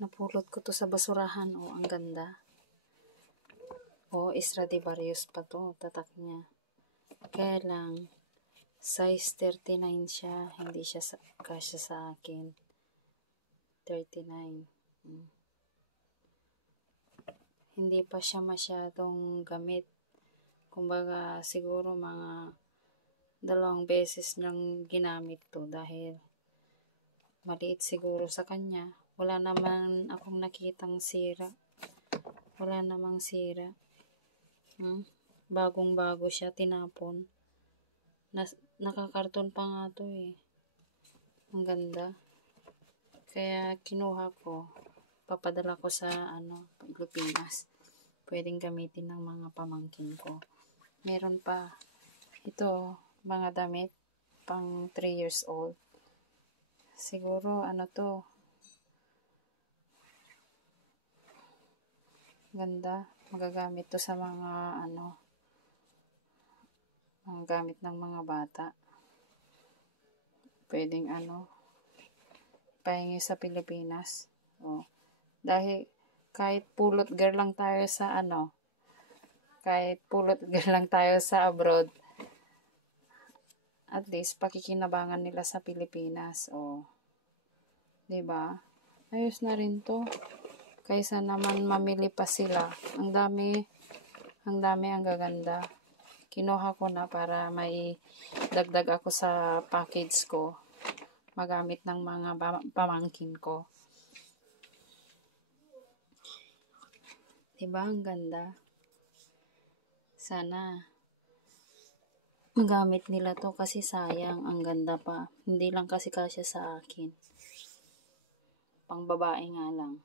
Napulot ko to sa basurahan. Oh, ang ganda. Oh, Stradivarius pa to. Tatak niya. Kaya lang, size 39 siya. Hindi siya kasya sa akin. 39. Hindi pa siya masyadong gamit. Kumbaga, siguro mga 2 beses nang ginamit to dahil maliit siguro sa kanya. Wala naman akong nakitang sira. Wala namang sira. Bagong-bago siya, tinapon. Nakakarton pa nga to eh. Ang ganda. Kaya kinuha ko. Papadala ko sa Pilipinas. Pwedeng gamitin ng mga pamangkin ko. Meron pa. Ito, mga damit. Pang 3 years old. Siguro, to. Ganda. Magagamit to sa mga, mga gamit ng mga bata. Pwedeng, pahingi sa Pilipinas. Oh. Dahil, kahit pulot girl lang tayo sa, kahit pulot girl lang tayo sa abroad, at least, pakikinabangan nila sa Pilipinas. Oh. Diba? Ayos na rin to. Kaysa naman mamili pa sila. Ang dami, ang gaganda. Kinuha ko na para may dagdag ako sa package ko. Magamit ng mga pamangkin ko. Diba? Ang ganda. Sana magamit nila to kasi sayang. Ang ganda pa. Hindi lang kasi kasya sa akin. Pang babae nga lang.